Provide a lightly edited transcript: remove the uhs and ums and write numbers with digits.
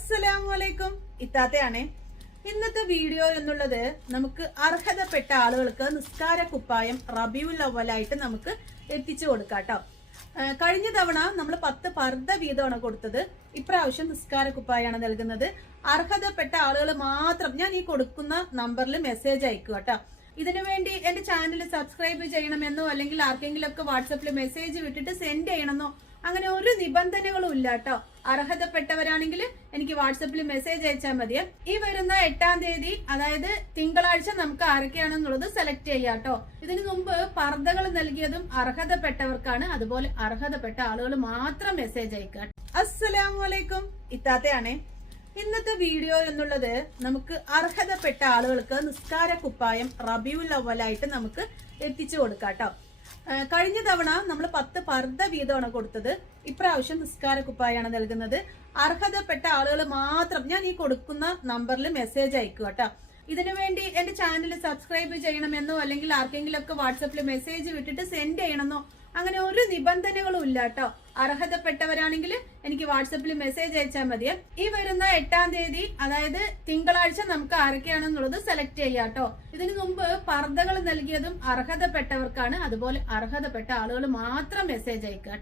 അസ്സലാമലൈക്കും ഇത്താത്തയാണേ. ഇന്നത്തെ വീഡിയോ എന്നുള്ളത് നമുക്ക് അർഹതപ്പെട്ട ആളുകൾക്ക് നിസ്കാര കുപ്പായം റബീഉൽ അവ്വലായിട്ട് നമുക്ക് എത്തിച്ചു കൊടുക്കാട്ടോ. കഴിഞ്ഞ തവണ നമ്മൾ 10 പർദ്ദ വീതമാണ് കൊടുത്തത്. ഇപ്രാവശ്യം നിസ്കാര കുപ്പായാണ് നൽകുന്നത്. അർഹതപ്പെട്ട ആളുകൾ മാത്രം ഞാൻ ഈ കൊടുക്കുന്ന നമ്പറിൽ മെസ്സേജ് അയക്കുക കേട്ടോ. ഇതിനു വേണ്ടി എന്റെ ചാനൽ സബ്സ്ക്രൈബ് ചെയ്യണമെന്നോ അല്ലെങ്കിൽ ആർക്കെങ്കിലും ഒക്കെ വാട്സപ്പിൽ മെസ്സേജ് വിട്ടിട്ട് സെൻഡ് ചെയ്യണമെന്നോ അങ്ങനെ ഒരു നിബന്ധനകളും ഇല്ല കേട്ടോ. അർഹതപ്പെട്ടവരാണെങ്കിൽ എനിക്ക് വാട്സപ്പിൽ മെസ്സേജ് അയച്ചാൽ മതി. ഈ വരുന്ന 8-ാം തീയതി അതായത് തിങ്കളാഴ്ച നമുക്ക് ആരൊക്കെയാണെന്നുള്ളത് സെലക്ട് ചെയ്യാം കേട്ടോ. ഇതിനു മുമ്പ് പർദ്ദകൾ നൽകിയതും അർഹതപ്പെട്ടവർക്കാണ്. അതുപോലെ അർഹതപ്പെട്ട ആളുകൾ മാത്രം മെസ്സേജ് അയക്കുക. അസ്സലാമലൈക്കും ഇത്താത്തയാണേ. ഇന്നത്തെ വീഡിയോ എന്നുള്ളത് നമുക്ക് അർഹതപ്പെട്ട ആളുകൾക്ക് നിസ്കാര കുപ്പായം റബീഉൽ അവ്വലായിട്ട് നമുക്ക് എത്തിച്ചു കൊടുക്കാം കേട്ടോ. കഴിഞ്ഞ തവണ നമ്മൾ 10 പർദ്ദ വീതമാണ് കൊടുത്തത്. ഇപ്രാവശ്യം നിസ്കാര കുപ്പായാണ് നൽകുന്നത്. അർഹതപ്പെട്ട ആളുകൾ മാത്രം ഞാൻ ഈ കൊടുക്കുന്ന നമ്പറിൽ മെസ്സേജ് അയക്കുക കേട്ടോ. ഇതിനു വേണ്ടി എന്റെ ചാനൽ സബ്സ്ക്രൈബ് ചെയ്യണമെന്നോ അല്ലെങ്കിൽ ആർക്കെങ്കിലും ഒക്കെ വാട്സപ്പിൽ മെസ്സേജ് വിട്ടിട്ട് സെൻഡ് ചെയ്യണമെന്നോ അങ്ങനെ ഒരു നിബന്ധനകളും ഇല്ല കേട്ടോ. അർഹതപ്പെട്ടവരാണെങ്കിൽ എനിക്ക് വാട്സപ്പിൽ മെസ്സേജ് അയച്ചാൽ മതി. ഈ വരുന്ന 8-ാം തീയതി അതായത് തിങ്കളാഴ്ച നമുക്ക് ആരൊക്കെയാണെന്നുള്ളത് സെലക്ട് ചെയ്യാം കേട്ടോ. ഇതിനു മുമ്പ് പർദ്ദകൾ നൽകിയതും അർഹതപ്പെട്ടവർക്കാണ്. അതുപോലെ അർഹതപ്പെട്ട ആളുകൾ മാത്രം മെസ്സേജ് അയക്കുക.